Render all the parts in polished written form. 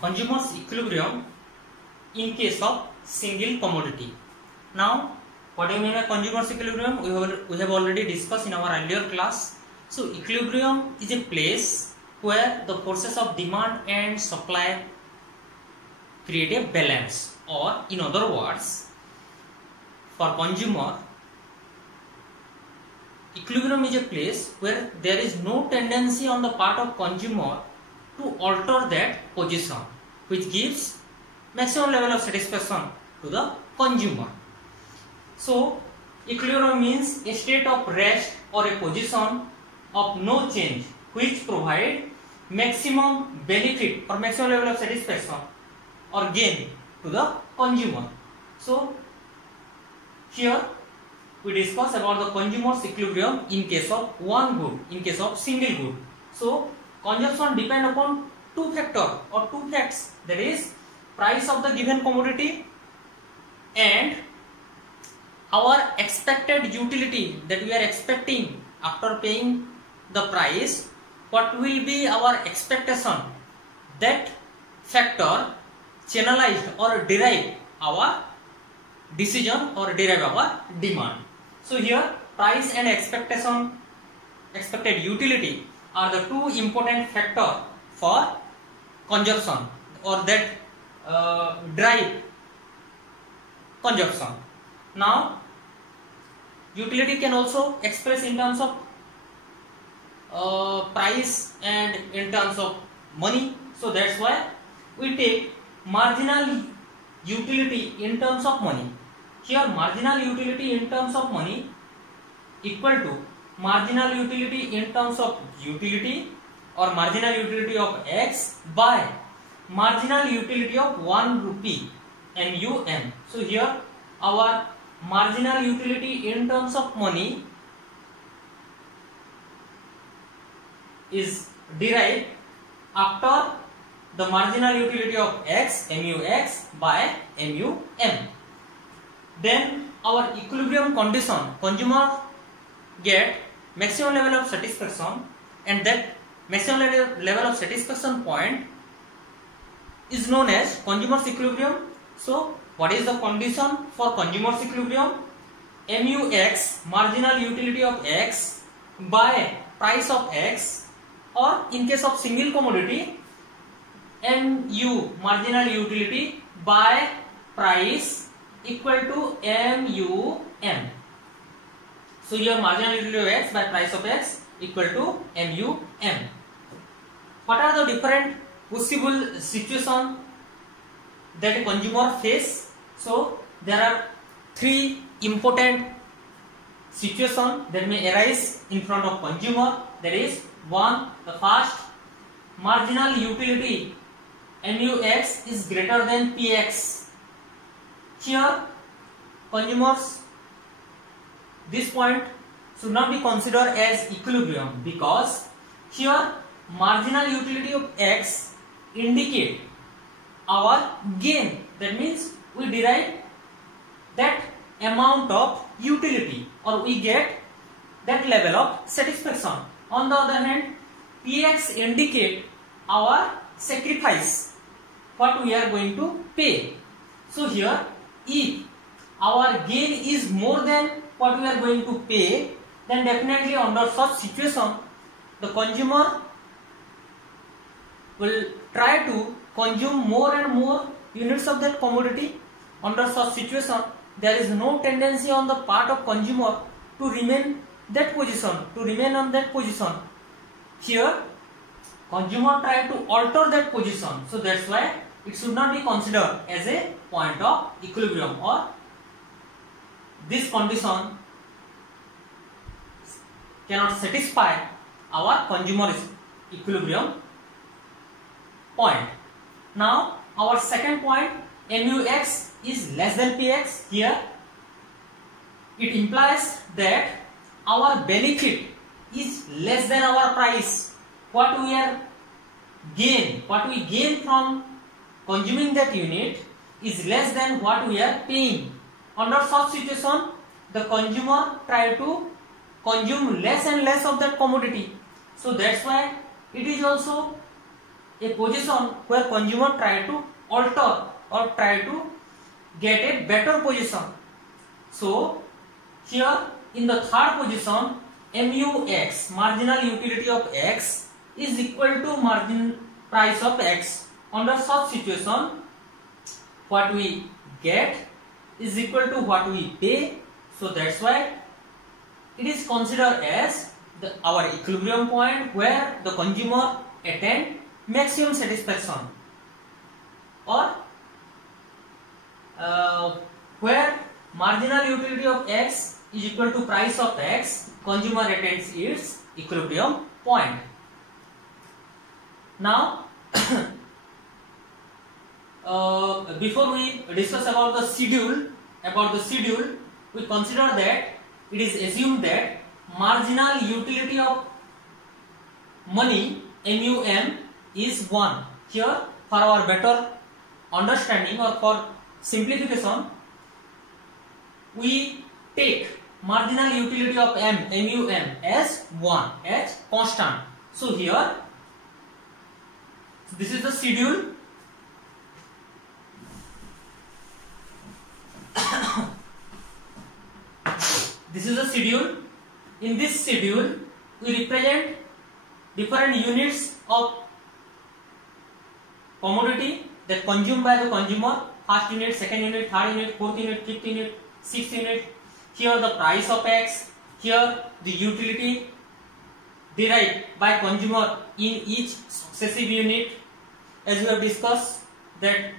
consumer's equilibrium in case of single commodity. Now, what do you mean by consumer's equilibrium? We have already discussed in our earlier class. So, equilibrium is a place where the forces of demand and supply create a balance, or in other words, for consumer, equilibrium is a place where there is no tendency on the part of consumer to alter that position, which gives maximum level of satisfaction to the consumer. So, equilibrium means a state of rest or a position of no change which provide maximum benefit or maximum level of satisfaction or gain to the consumer. So, here we discuss about the consumer's equilibrium in case of one good, in case of single good. So, consumption depend upon two factors or two facts, that is price of the given commodity and our expected utility that we are expecting after paying the price. What will be our expectation? That factor channelized or derive our decision or derive our demand. So here price and expected utility are the two important factors for consumption or that drive consumption. Now, utility can also express in terms of price and in terms of money. So that's why we take marginal utility in terms of money. Here marginal utility in terms of money equal to marginal utility in terms of utility or marginal utility of X by marginal utility of 1 rupee MUM. So here our marginal utility in terms of money is derived after the marginal utility of X MUX by MUM. Then our equilibrium condition, consumer get maximum level of satisfaction, and that maximum level of satisfaction point is known as consumer's equilibrium. So what is the condition for consumer's equilibrium? MUX, marginal utility of X by price of X, or in case of single commodity, MU, marginal utility by price equal to MUM. So your marginal utility of X by price of X equal to MUM. What are the different possible situations that a consumer face? So there are three important situations that may arise in front of consumer. That is, one, the first, marginal utility MUX is greater than PX. Here consumers, this point should not be considered as equilibrium, because here marginal utility of X indicate our gain. That means we derive that amount of utility or we get that level of satisfaction. On the other hand, PX indicate our sacrifice, what we are going to pay. So here, if our gain is more than what we are going to pay, then definitely under such situation the consumer will try to consume more and more units of that commodity. Under such situation, there is no tendency on the part of consumer to remain on that position. Here consumer try to alter that position. So that's why it should not be considered as a point of equilibrium, or this condition cannot satisfy our consumer equilibrium point. Now our second point, MUX is less than PX. Here it implies that our benefit is less than our price. What we gain from consuming that unit is less than what we are paying. Under such situation, the consumer try to consume less and less of that commodity. So that's why it is also a position where consumer try to alter or try to get a better position. So here in the third position, MUX, marginal utility of X, is equal to margin price of X. Under such situation, what we get is equal to what we pay. So that's why it is considered as our equilibrium point where the consumer attain maximum satisfaction, or where marginal utility of X is equal to price of X, consumer attains its equilibrium point. Now before we discuss about the schedule, we consider that it is assumed that marginal utility of money MUM is 1. Here, for our better understanding or for simplification, we take marginal utility of MUM as 1, as constant. So here, this is the schedule. This is the schedule. In this schedule, we represent different units of commodity that consumed by the consumer. First unit, second unit, third unit, fourth unit, fifth unit, sixth unit. Here the price of X. Here the utility derived by consumer in each successive unit. As we have discussed that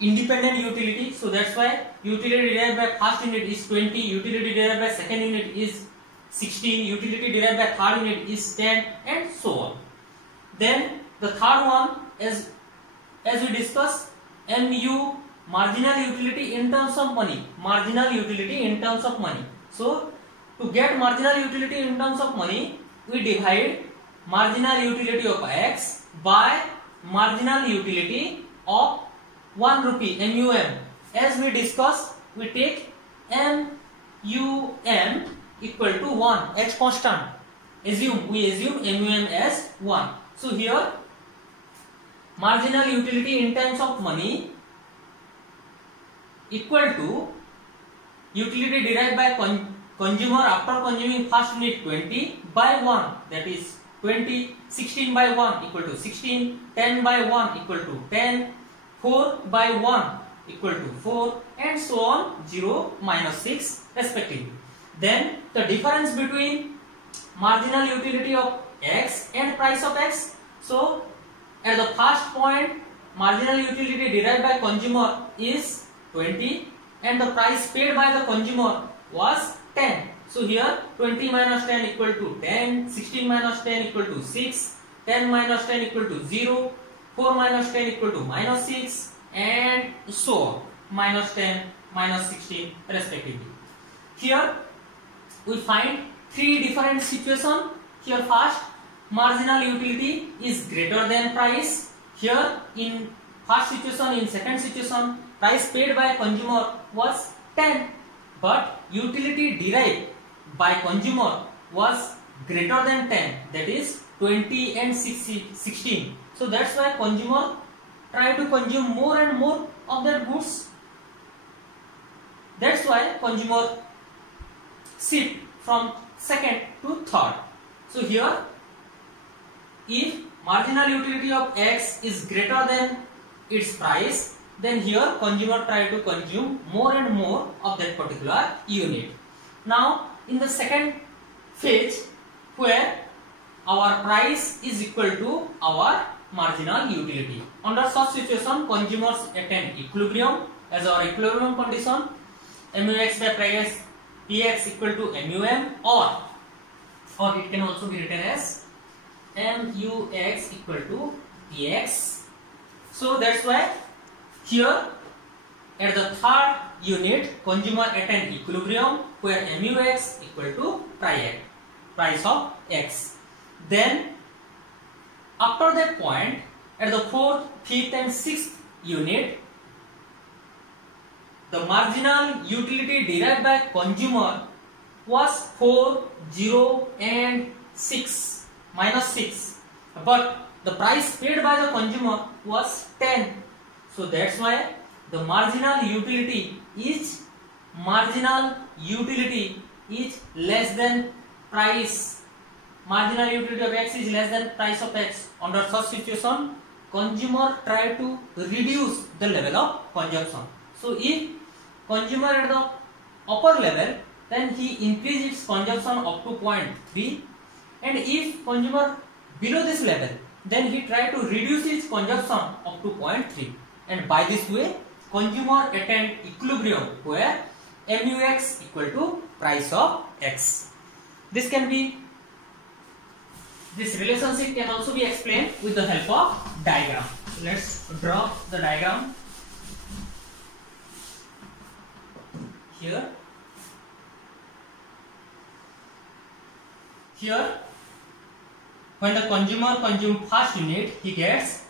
independent utility. So that's why utility derived by first unit is 20, utility derived by second unit is 16, utility derived by third unit is 10, and so on. Then the third one, as we discussed, MU, marginal utility in terms of money. Marginal utility in terms of money. So to get marginal utility in terms of money, we divide marginal utility of X by marginal utility of 1 rupee, MUM. As we discussed, we take MUM equal to 1 as constant. We assume MUM as 1. So here marginal utility in terms of money equal to utility derived by consumer after consuming first unit 20 by 1, that is 20, 16 by 1 equal to 16, 10 by 1 equal to 10, 4 by 1 equal to 4, and so on, 0, minus 6 respectively. Then the difference between marginal utility of X and price of X. So at the first point, marginal utility derived by consumer is 20 and the price paid by the consumer was 10. So here 20 minus 10 equal to 10, 16 minus 10 equal to 6, 10 minus 10 equal to 0, 4 minus 10 equal to minus 6, and so on, minus 10, minus 16 respectively. Here we find three different situations. Here first, marginal utility is greater than price. Here in first situation, in second situation, price paid by consumer was 10, but utility derived by consumer was greater than 10, that is 20 and 16. So that's why consumer try to consume more and more of their goods. That's why consumer shift from second to third. So here, if marginal utility of X is greater than its price, then here consumer try to consume more and more of that particular unit. Now in the second phase, where our price is equal to our marginal utility, under such situation consumers attain equilibrium. As our equilibrium condition, MUX by price PX equal to MUM, or it can also be written as MUX equal to PX. So that's why here at the third unit consumer attain equilibrium where MUX equal to price of X. Then after that point, at the fourth, fifth and sixth unit, the marginal utility derived by consumer was 4, 0 and 6, minus 6. But the price paid by the consumer was 10. So that's why the marginal utility is less than price. Marginal utility of X is less than price of X. Under such situation, consumer try to reduce the level of consumption. So if consumer at the upper level, then he increase its consumption up to 0.3, and if consumer below this level, then he try to reduce its consumption up to 0.3, and by this way consumer attain equilibrium where MUX equal to price of X. This relationship can also be explained with the help of diagram. Let's draw the diagram here. Here, when the consumer consumes first unit, he gets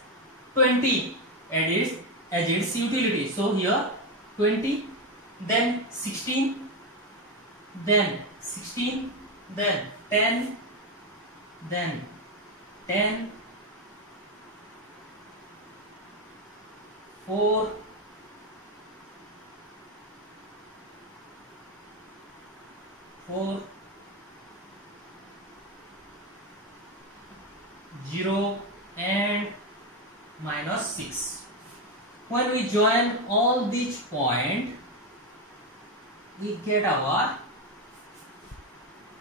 20 as its utility. So here 20, then 16, then 16, then 10, then 10, 4, 0 and -6. When we join all these points, we get our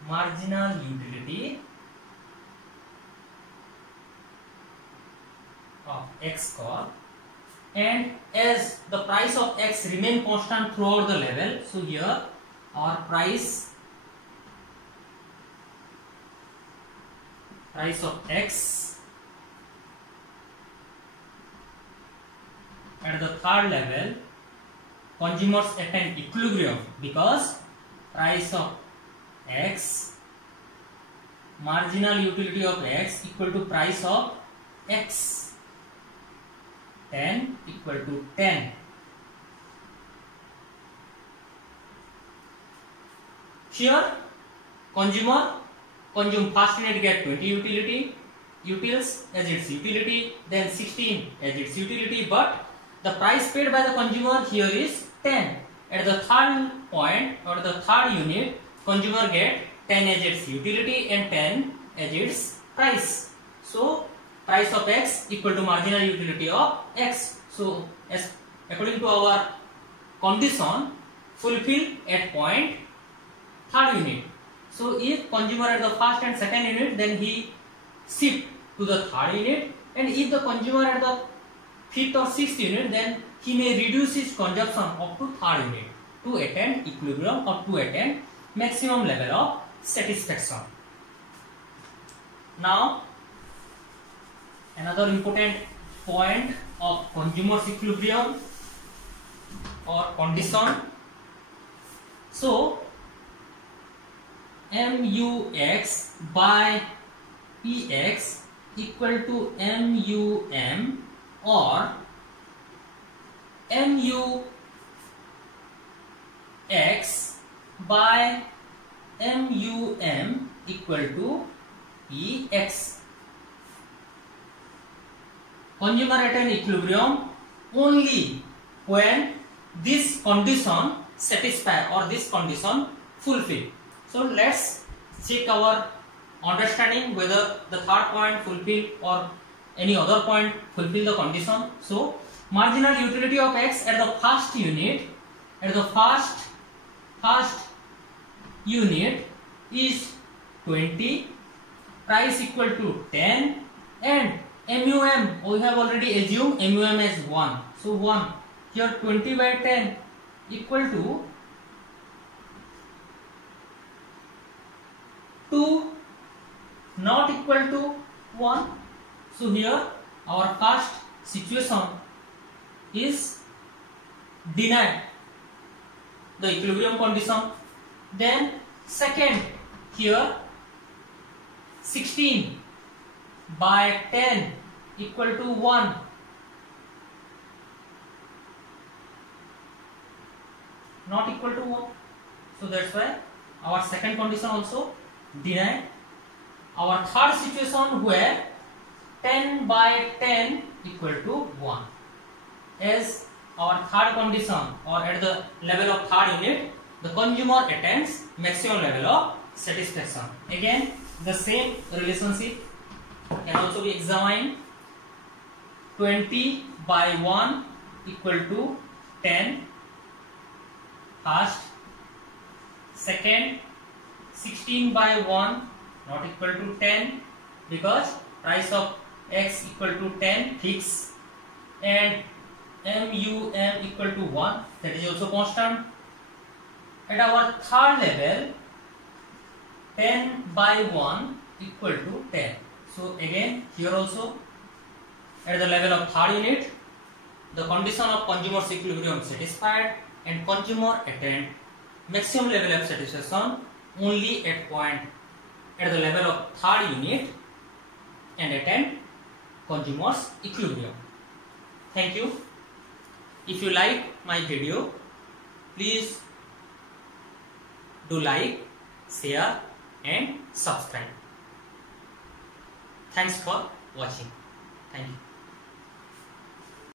marginal utility of X corp, and as the price of X remain constant throughout the level, so here our price of X at the third level, consumers attain equilibrium because price of X, marginal utility of X equal to price of X, 10 equal to 10. Here consume first unit get 20 utils as its utility, then 16 as its utility, but the price paid by the consumer here is 10. At the third point or the third unit, consumer get 10 as its utility and 10 as its price. So price of X equal to marginal utility of X. So as according to our condition, fulfill at point third unit. So if consumer at the first and second unit, then he shift to the third unit, and if the consumer at the fifth or sixth unit, then he may reduce his consumption up to third unit to attain equilibrium or to attain maximum level of satisfaction. Now another important point of consumer's equilibrium or condition. So MUX by PX equal to MUM, or MUX by MUM equal to PX. Consumer attain equilibrium only when this condition satisfy or this condition fulfill. So let's check our understanding whether the third point fulfill or any other point fulfill the condition. So marginal utility of X at the first unit, is 20, price equal to 10, and MUM we have already assumed MUM as 1. So 1, here 20 by 10 equal to 2, not equal to 1. So here our first situation is denied the equilibrium condition. Then second, here 16 by 10 equal to 1. Not equal to 1. So that's why our second condition also denied. Our third situation where 10 by 10 equal to 1. As our third condition, or at the level of third unit, the consumer attains maximum level of satisfaction. Again, the same relationship can also be examined. 20 by 1 equal to 10. First. Second, 16 by 1 not equal to 10 because price of x equal to 10 fixed, and MUM equal to 1, that is also constant. At our third level, 10 by 1 equal to 10. So again here also at the level of third unit, the condition of consumer's equilibrium satisfied and consumer attained maximum level of satisfaction only at point at the level of third unit and attained consumer's equilibrium. Thank you. If you like my video, please do like, share and subscribe. Thanks for watching. Thank you.